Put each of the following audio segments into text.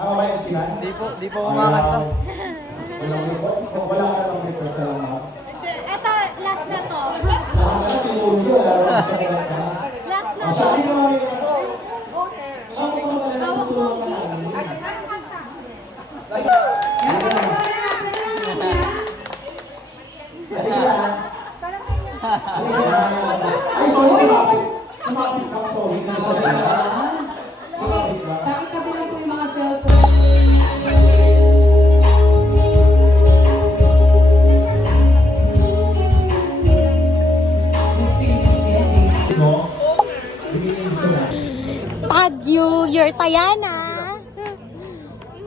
Tama ba yung sinan? Di po kumakanta. Wala ka lang request na lang. Ito, last na to. Lahat ka na tinulog yun. Last na to. Sabi ko nga yun. Takikabi lang po yung mga cellphone. Tagyu, you're Tayana.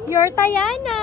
You're Tayana.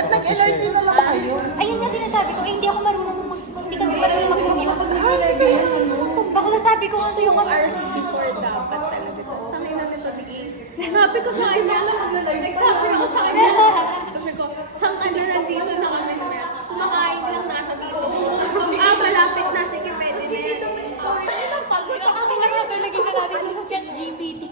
Nag-LRT naman kayo. Ayun nga sinasabi ko, hindi ako marunong hindi kami marunong mag-commute. Bakla sabi ko nga sa'yo kami. Hours before dapat talaga. Tangin na nito, sabi ko sa kanya, nagsabi ako sa kanya, sabi ko, saan ka na nandito na kami na kumakain lang nasa dito. Malapit na, sige, pwede na. Pagod ako, kailangan talaga na natin sa chat GPT.